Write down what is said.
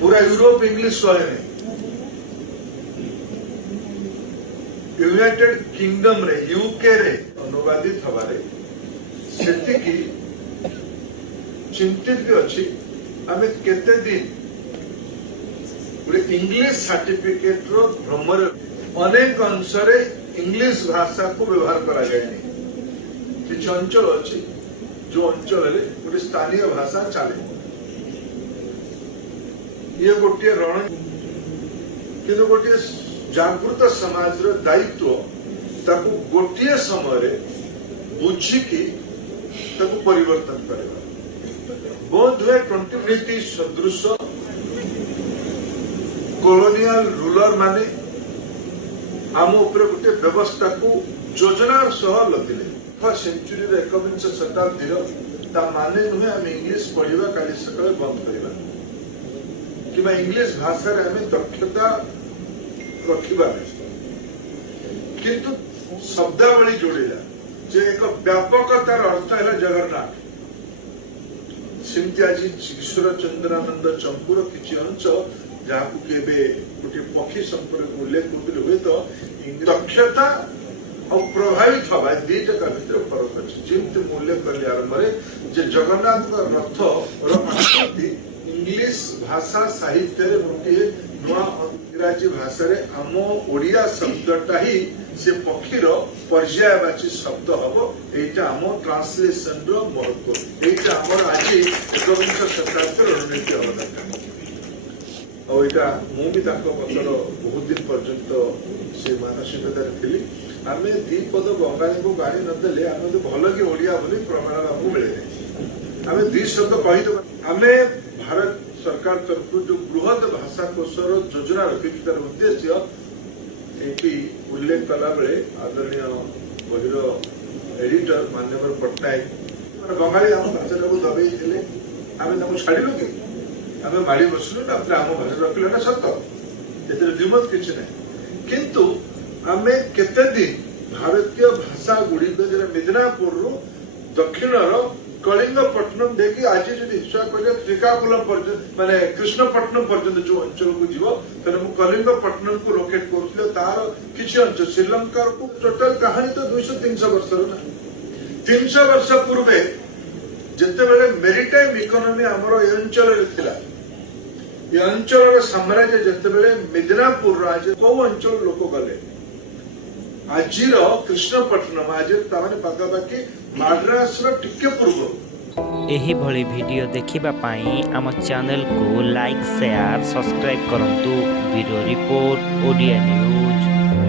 पूरा Europe English कहे United kingdom रे यूके रे अनुवादित हबारे सेतिकी चिंतित भी अच्छी आम केते दिन गोटे इंग्लिश सर्टिफिकेट रो भ्रमर अनेक अंश इंग्लिश भाषा को व्यवहार करा जाए किसी अंचल अच्छी जो अंचल गोटे स्थानीय भाषा चले ये गोटे रण कि गोटे जागृत समाज रो दायित्व ताकू गोटे समय बुझिकी ताकू परिवर्तन करवा बोध हुए कंटिन्यूटी सदृश कॉलोनियल रूलर माने आम उपर गोटे व्यवस्था को योजनार सह लदिले सेंचुरी एकविंश शताब्दी माने नुहे आम इंग्लिश पढ़ा काली सकाଳେ बंद करवा कि इंग्लिश भाषा रे आम दक्षता रखा किंतु शब्दावली जोड़िला जे एक व्यापकतार अर्थ है जगन्नाथ सेमती आज ईश्वर चंद्रानंद चंपूर किसी अंश जहाँ गोटे पक्षी संपर्क उल्लेख करते हुए तो दक्षता और प्रभावित हवा दीटा भितर फरक अच्छे जमी उल्लेख कली आरंभ जे जगन्नाथ रथ आकृति इंग्लिश भाषा साहित्य गोटे नुआ इंग्राजी भाषा रे आम ओडिया शब्दटा ही से पक्षीर पर्यायवाची शब्द हम यहाँ आम ट्रांसलेशन रो महत्व यहाँ आम आज एकविंश शताब्दी रणनीति हम दरकार और यहाँ मुझे बहुत दिन पर्यंत से मानसिकता थी आम दीपद बंगाली को गाड़ी नदेले आम तो भल कि ओडिया बोली प्रमाण आमको मिले आम दी शब्द कहीद आम भारत सरकार तरफ जो बृहद भाषा कोषर योजना रखी तार उद्देश्य ये उल्लेख कला बेले आदरणीय बहिर एडिटर मान्यवर पट्टनायक बंगाली आम भाषा को दबे आम छाड़ू कि आम माड़ी बसलु ना आम भाषा रखिले ना सत ए द्विमत किसी ना किंतु आम केते दिन भारतीय भाषा गुड़िक मिदनापुर दक्षिण कलिंगपट्टनम देखिए आज जो हिसाब कर श्रीकाकुलम पर्यटन माने कृष्णपट्टनम पर्यटन जो अंचल को जीव तेना कलिंगपट्टनम को लोकेट कर तार किसी अंचल श्रीलंका को टोटाल कहानी तो 200-300 वर्ष ना 300 वर्ष पूर्वे जिते बेले मेरीटाइम इकोनॉमी आमर ए अंचल थिला ये अंचल साम्राज्य जिते बेले मिदनापुर आज कौ अंचल लोक गले आजिर कृष्णपट्टनम आज पाखापाखि माड्रास टिके पूर्व एही भली वीडियो देखिबा पाई आम चैनल को लाइक शेयर सब्सक्राइब करंतु। Bureau report Odia news.